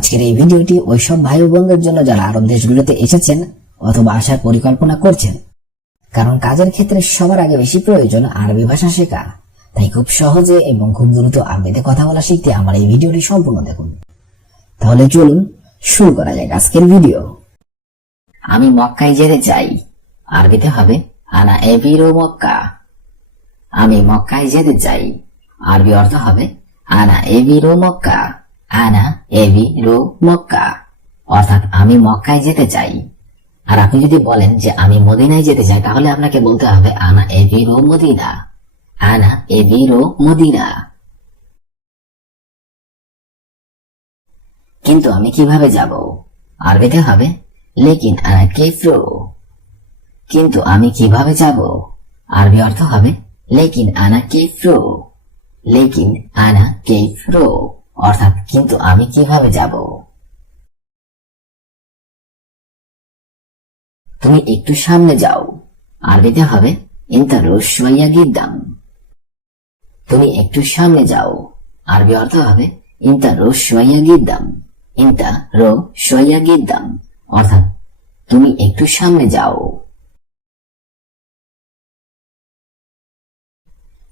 আজকের এই ভিডিওটি ওইসব ভাই ও বোনদের জন্য যারা আরব দেশগুলোতে এসেছেন অথবা আসার পরিকল্পনা করছেন, কারণ কাজের ক্ষেত্রে সবার আগে বেশি প্রয়োজন আরবি ভাষা শেখা। তাই খুব সহজে এবং খুব দ্রুত আরবিতে কথা বলা শিখতে আমার এই ভিডিওটি সম্পূর্ণ দেখুন। তাহলে চলুন শুরু করা যাক আজকের ভিডিও। আমি মক্কায় যেতে চাই, আরবিতে হবে আনা এভিরো মক্কা। আমি মক্কায় যেতে চাই, আরবি অর্থ হবে আনা এভিরো মক্কা। আনা এভিরো মক্কা অর্থাৎ আমি মক্কায় যেতে চাই। আর আপনি যদি বলেন যে আমি মদিনায় যেতে চাই, তাহলে আপনাকে বলতে হবে আনা এভিরো মদিনা। আনা এভিরো মদিনা। কিন্তু আমি কিভাবে যাব, আরবিতে হবে লেকিন আনা কেফরো। কিন্তু আমি কিভাবে যাব, আরবি অর্থ হবে লেকিন আনা কেফরো। লেকিন আনা কেফরো অর্থাৎ কিন্তু আমি কিভাবে যাব। তুমি একটু সামনে যাও, আরবিতে হবে ইন্তারো শোয়া গিদ্দাম। তুমি একটু সামনে যাও, আরবি অর্থ হবে ইন্তারো শোয়া গিদ্দাম। ইন্তা রো শোয়া গিদ্দাম অর্থাৎ তুমি একটু সামনে যাও।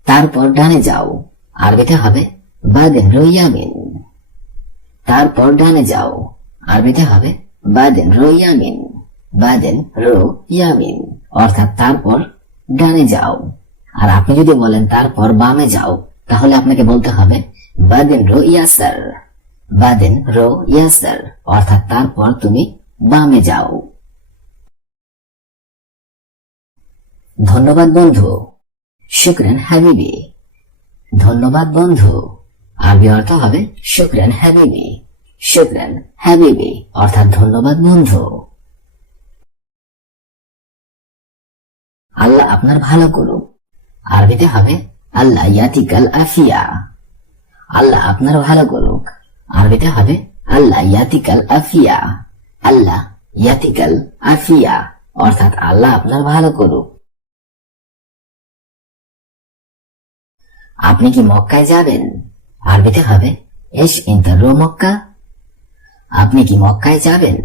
তারপর ডানে যাও, আরবিতে হবে বাদেন রো ইয়ামিন। তারপর ডানে যাও, আরবিতে হবে বাদেন রো ইয়ামিন। বাদেন রো ইয়ামিন অর্থাৎ তারপর ডানে যাও। আর আপনি যদি বলেন তারপর বামে যাও, তাহলে আপনাকে বলতে হবে বাদেন রো ইয়াসার। বাদেন রো ইয়াসার অর্থাৎ তারপর তুমি বামে যাও। ধন্যবাদ বন্ধু, শুকরান হাবিবি। ধন্যবাদ বন্ধু, আরবি অর্থ হবে শুকরান হাবিবি। শুকরান হাবিবি অর্থাৎ ধন্যবাদ বন্ধু। আল্লাহ আপনার ভালো করুক, আরবিতে হবে আল্লাহ ইয়াতিকাল আফিয়া। আল্লাহ আপনার ভালো করুক, আরবিতে হবে আল্লাহ ইয়াতিকাল আফিয়া। আল্লাহ ইয়াতিকাল আফিয়া অর্থাৎ আল্লাহ আপনার ভালো করুক। আপনি কি মক্কায় যাবেন, আরবিতে হবে এস ইন্তারো মক্কা। আপনি কি মক্কায় যাবেন,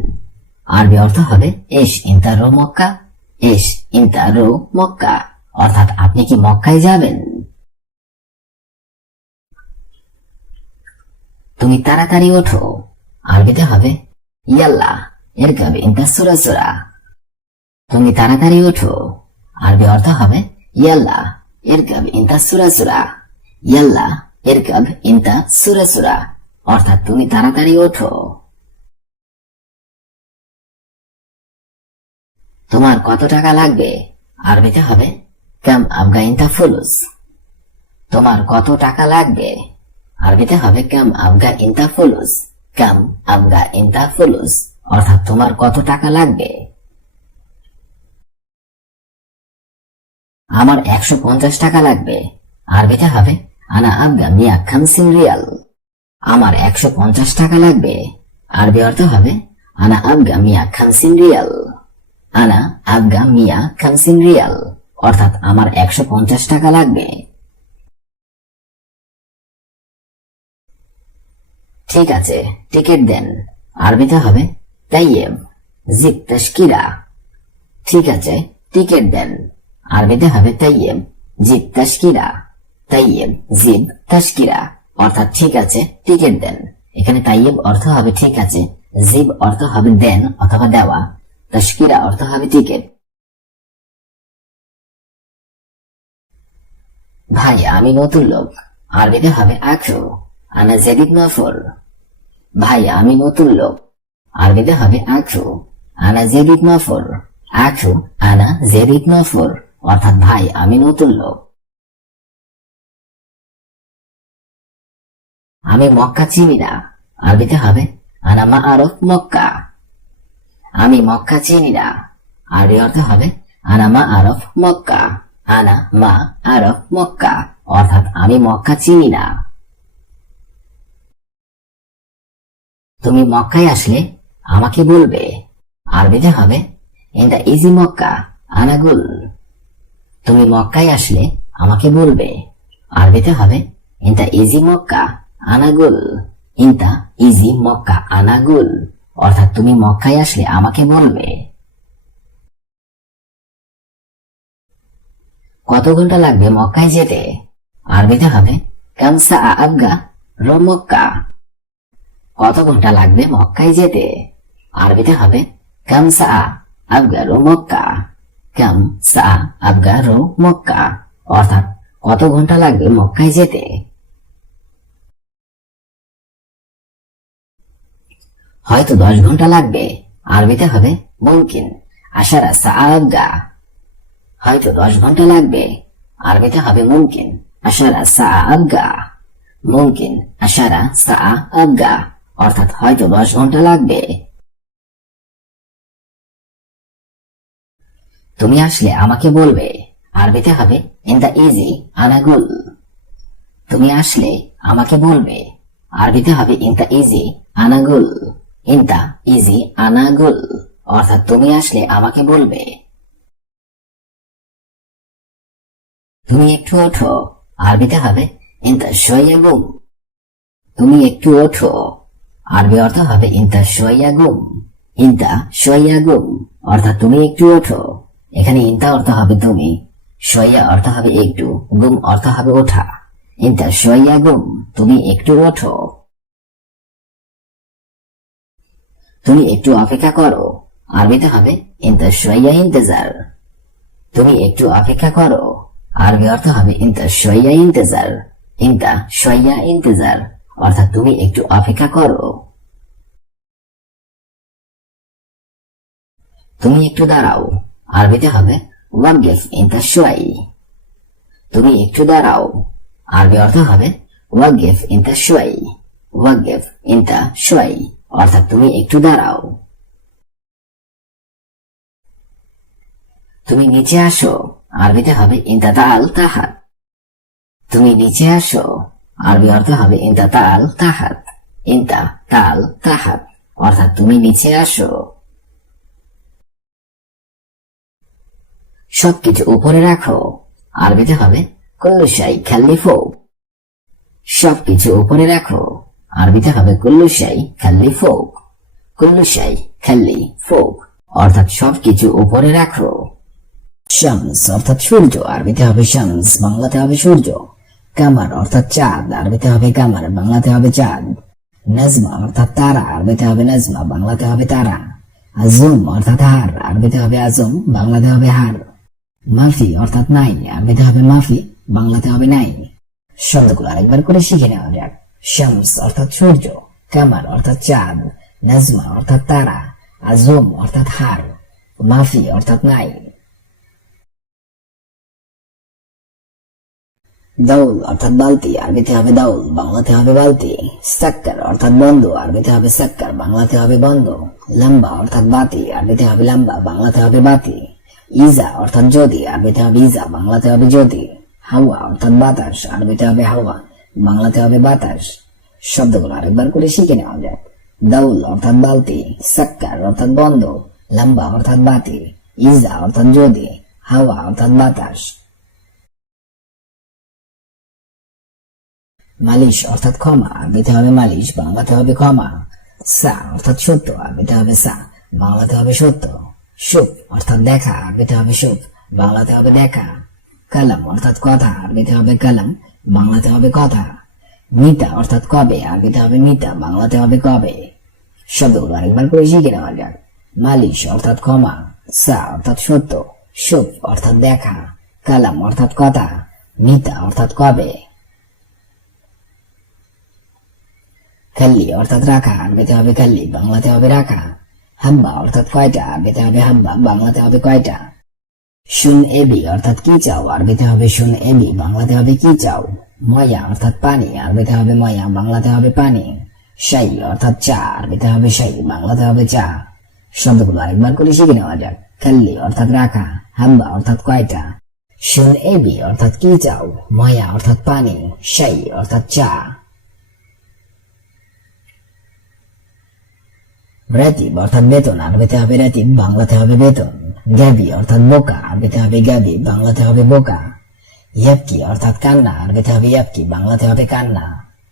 আরবি অর্থ হবে এস ইন্তারো মক্কা। এস ইন্তারো মক্কা অর্থাৎ আপনি কি মক্কায় যাবেন। তুমি তাড়াতাড়ি ওঠো, আরবিতে হবে ইয়াল্লা ইরকাব ইনতা সুরাসুরা। তুমি তাড়াতাড়ি ওঠো, আরবি অর্থ হবে ইয়াল্লা ইরকাব ইনতা সুরাসুরা। ইয়াল্লা ইরকাব ইনতা সুরাসুরা অর্থাৎ তুমি তাড়াতাড়ি ওঠো। তোমার কত টাকা লাগবে, আরবিতে হবে কাম আবগা ইনতা ফুলুস। তোমার কত টাকা লাগবে, আরবিতে হবে কাম আবগা ইনতা ফুলুস। কাম আবগা ইনতা ফুলুস অর্থাৎ তোমার কত টাকা লাগবে। আমার 150 টাকা লাগবে, আরবিতে হবে আনা আবগা মিয়া খামসিন রিয়াল। আমার 150 টাকা লাগবে, আরবি অর্থ হবে আনা আবগা মিয়া খামসিন রিয়াল। আনা আবগা মিয়া খামসিন রিয়াল অর্থাৎ আমার 150 টাকা লাগবে। ঠিক আছে, টিকিট দেন, আরবিতে হবে তাইয়েব জিব তাশকিরা। ঠিক আছে, টিকিট দেন, আরবিতে হবে তাইয়েব জিব তাশকিরা। তাইয়েব জিব তাশকিরা অর্থাৎ ঠিক আছে, টিকিট দেন। এখানে তাইয়েব অর্থ হবে ঠিক আছে, জিব অর্থ হবে দেন অথবা দেওয়া, তাশকিরা অর্থ হবে টিকিট। ভাই আমি নতুন লোক, আরবিতে হবে আখু আনা জেদিদ নফর। ভাই আমি নতুন লোক, আরবিতে হবে আখু আনা জেদিদ নফর। আখু আনা জেদিদ নফর অর্থাৎ ভাই আমি নতুন লোক। আমি মক্কা চিনি না, আরবিতে হবে আনা মা আরফ মক্কা। আমি মক্কা চিনি না, আরবি অর্থ হবে আনা মা আরফ মক্কা। আনা মা আরফ মক্কা অর্থাৎ আমি মক্কা চিনি না। তুমি মক্কায় আসলে আমাকে বলবে, আরবিতে হবে ইনতা ইজি মক্কা আনাগুল। তুমি মক্কায় আসলে আমাকে বলবে, আরবিতে হবে ইনতা ইজি মক্কা আনাগুল। ইনতা ইজি মক্কা আনাগুল, অর্থাৎ তুমি মক্কায় আসলে আমাকে বলবে। কত ঘন্টা লাগবে মক্কায় যেতে? আরবিতে হবে কাম সাআ আবগা রো মক্কা। কত ঘন্টা লাগবে মক্কায় যেতে? আরবিতে হবে কাম সাআ আবগা রো মক্কা। কাম সাআ আবগা রো মক্কা, অর্থাৎ কত ঘন্টা লাগবে মক্কায় যেতে। হয়তো 10 ঘন্টা লাগবে। আরবিতে হবে মুমকিন আশারা সাআ আবগা। হয়তো 10 ঘন্টা লাগবে। আরবিতে হবে মুমকিন আশারা সাআ আবগা। মুমকিন আশারা সাআ আবগা, অর্থাৎ হয়তো 10 ঘন্টা লাগবে। তুমি আসলে আমাকে বলবে। আরবিতে হবে ইনতা ইজি আনাগুল। তুমি আসলে আমাকে বলবে। আরবিতে হবে ইনতা ইজি আনাগুল। ইনতা ইজি আনাগুল, অর্থাৎ তুমি আসলে আমাকে বলবে। তুমি একটু ওঠো। আরবিতে হবে ইনতা শোয়া গুম। তুমি একটু ওঠো। আরবি অর্থ হবে ইনতা শোয়া গুম। ইনতা শোয়া গুম, অর্থাৎ তুমি একটু ওঠো। এখানে ইনতা অর্থ হবে তুমি, শোয়া অর্থ হবে একটু, গুম অর্থ হবে ওঠা। ইনতা শোয়া গুম, তুমি একটু ওঠো। তুমি একটু অপেক্ষা করো। আরবিতে হবে ইনতা শোয়া ইন্তেজার। তুমি একটু অপেক্ষা করো। আরবি অর্থ হবে ইনতা শোয়া ইন্তেজার। ইনতা শোয়া ইন্তেজার, অর্থাৎ তুমি একটু অপেক্ষা করো। তুমি একটু দাঁড়াও। আরবিতে হবে ওয়াকফ ইনতা শোয়াই। তুমি একটু দাঁড়াও। আরবি অর্থ হবে ওয়াকফ ইনতা শোয়াই। ওয়াকফ ইনতা শোয়াই, অর্থাৎ তুমি একটু দাঁড়াও। তুমি নিচে আসো। আরবিতে হবে ইনতা তাআল তাহাত। তুমি নিচে আসো। আরবি অর্থ হবে ইনতা তাআল তাহাত। ইনতা তাআল তাহাত, অর্থাৎ তুমি নিচে আসো। সবকিছু উপরে রাখো। আরবিতে হবে কুল্লু শাই খাল্লি ফৌক। সবকিছু উপরে রাখো। আরবিতে হবে কুল্লু শাই খাল্লি ফৌক। কুল্লু শাই খাল্লি ফৌক, অর্থাৎ সবকিছু উপরে রাখো। শামস অর্থাৎ সূর্য। আরবিতে হবে শামস, বাংলাতে হবে সূর্য। কামার অর্থাৎ চাঁদ। আরবিতে হবে কামার, বাংলাতে হবে চাঁদ। নাজমা অর্থাৎ তারা। আরবিতে হবে নাজমা, বাংলাতে হবে তারা। আজম অর্থাৎ হার। আরবিতে হবে আজম, বাংলাতে হবে হার। মাফি অর্থাৎ নাই। আরবিতে হবে মাফি, বাংলাতে হবে নাই। শব্দগুলো আরেকবার করে শিখে নেওয়া যাক। শামস অর্থাৎ সূর্য, কামার অর্থাৎ চাঁদ, নাজমা অর্থাৎ তারা, আজম অর্থাৎ হার, মাফি অর্থাৎ নাই। দাউল অর্থাৎ বালতি। আরবিতে হবে দাউল, বাংলাতে হবে বালতি। সাক্কার অর্থাৎ বন্ধ। আরবিতে হবে সাক্কার, বাংলাতে হবে বন্ধ। লম্বা অর্থাৎ বাতি। আরবিতে হবে লম্বা, বাংলাতে হবে বাতি। ইজা অর্থাৎ যদি। আরবিতে হবে ইজা, বাংলাতে হবে যদি। হাওয়া অর্থাৎ বাতাস। আরবিতে হবে হাওয়া, বাংলাতে হবে বাতাস। শব্দগুলো আরেকবার করে শিখে নেওয়া যায়। দাউল অর্থাৎ বালতি, সাক্কার অর্থাৎ বন্ধ, লম্বা অর্থাৎ বাতি, ইজা অর্থাৎ যদি, হাওয়া অর্থাৎ বাতাস। মালিশ অর্থাৎ ক্ষমা। আরবিতে হবে মালিশ, বাংলাতে হবে ক্ষমা। সা অর্থাৎ সত্য। আরবিতে হবে সা, বাংলাতে হবে সত্য। সুপ অর্থাৎ দেখা। আরবিতে হবে সুপ, বাংলাতে হবে দেখা। কালাম অর্থাৎ কথা। আরবিতে হবে কালাম, বাংলাতে হবে কথা। মিতা অর্থাৎ কবে। আরবিতে হবে মিতা, বাংলাতে হবে কবে। শব্দগুলো আরেকবার করে শিখে নেওয়া যাক। মালিশ অর্থাৎ ক্ষমা। সা অর্থাৎ সত্য। সুপ অর্থাৎ দেখা। কালাম অর্থাৎ কথা। মিতা অর্থাৎ কবে। খাল্লি অর্থাৎ রাখা। আরবিতে হবে খাল্লি, বাংলাতে হবে রাখা। হাব্বা অর্থাৎ কয়টা। আরবিতে হবে হাব্বা, বাংলাতে হবে কয়টা। শুন এবি অর্থাৎ কি চাও। আরবিতে হবে শুন এবি, বাংলাতে হবে কি চাও। ময়া অর্থাৎ পানি। আরবিতে হবে ময়া, বাংলাতে হবে পানি। শাই অর্থাৎ চা। আরবিতে হবে শাই, বাংলাতে হবে চা। শব্দগুলো আরেকবার করে শিখে নেওয়া যাক। খাল্লি অর্থাৎ রাখা। হাব্বা অর্থাৎ কয়টা। শুন এবি অর্থাৎ কি চাও। ময়া অর্থাৎ পানি। শাই অর্থাৎ চা। রাতিব অর্থাৎ বেতন। আরবিতে হবে রাতিব, বাংলাতে হবে বেতন। গাবি অর্থাৎ বোকা। আরবিতে হবে গাবি, বাংলাতে হবে বোকা। ইয়াবকি অর্থাৎ কান্না। আরবিতে হবে ইয়াবকি, বাংলাতে হবে কান্না।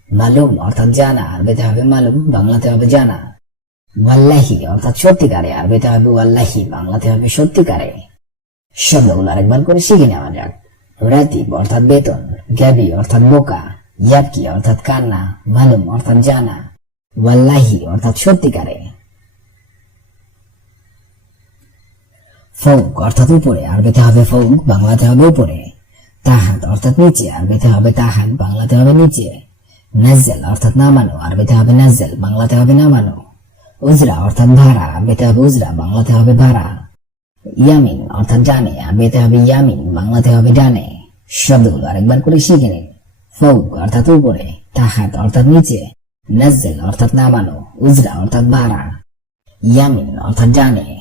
মালুম অর্থাৎ জানা। আরবিতে হবে মালুম, বাংলাতে হবে জানা। ওয়াল্লাহি অর্থাৎ সত্যিকারে, আরবিতে হবে ওয়াল্লাহি, বাংলাতে হবে সত্যিকারে। শব্দগুলো আরেকবার করে শিখে নেওয়া যাক। রাতিব অর্থাৎ বেতন, গ্যাবি অর্থাৎ বোকা, ইয়াবকি অর্থাৎ কান্না, মালুম অর্থাৎ জানা, ওয়াল্লাহি অর্থাৎ সত্যিকারে। ফৌক অর্থাৎ উপরে, আরবিতে হবে ফৌক, বাংলাতে হবে উপরে। তাহাত অর্থাৎ নিচে, আরবিতে হবে তাহাত, বাংলাতে হবে নিচে। নাজ্জাল অর্থাৎ নামানো, আরবিতে হবে নাজ্জাল, বাংলাতে হবে নামানো। উজরা অর্থাৎ ভাড়া, আরবিতে হবে উজরা, বাংলাতে হবে ভাড়া। ইয়ামিন অর্থাৎ ডানে, আরবিতে হবে ইয়ামিন, বাংলাতে হবে ডানে। শব্দগুলো আরেকবার করে শিখে নিন। ফৌক অর্থাৎ উপরে, তাহাত অর্থাৎ নিচে, নাজ্জাল অর্থাৎ নামানো, উজরা অর্থাৎ ভাড়া, ইয়ামিন অর্থাৎ ডানে।